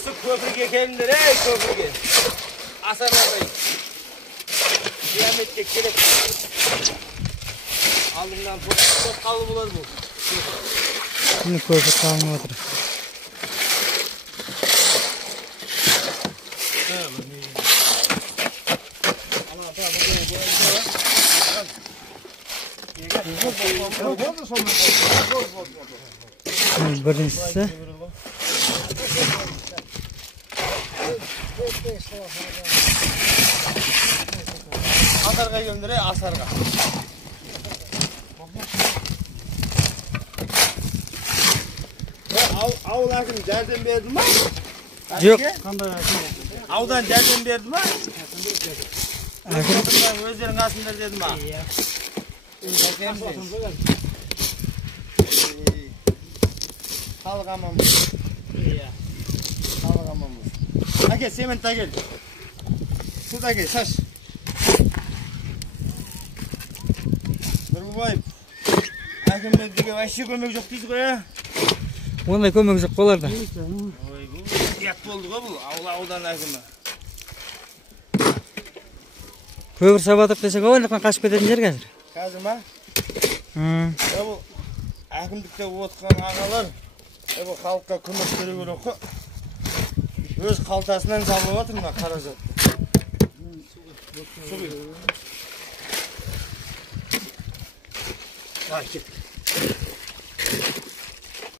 Осы көпірге келіңдер, көпірге. Асарлардай. Диаметке керек. Алдыңнан тоққалы болады бұл. Şimdi köpür kalma otur. Birincisi. Asarga göndere, asarga. Avul hakim jardam berdi mi? Yok. Avdan jardam berdi mi? Hakim Özlerin qasındır dedi mi? Hалық аманбыз. Hалық аманбыз. Әке, семент әкел. Су да әкел, шаш. Нұрбаев. Әкімдерге вообще көмек жоқ дейді ғой, ә? onday kömek yok olar da. Ой, бұл ят болды ғой бұл, аудан әкімі. Köpür sabadık dese kolaylıkla kaçıp gideceğin yer gelir. Қазір ма? Бұл әкімдікте отқан ағалар бұл халыққа көмек беру керек қой. Өз қалтасынан салып отыр мына қаражат. Су құй. Кеттік.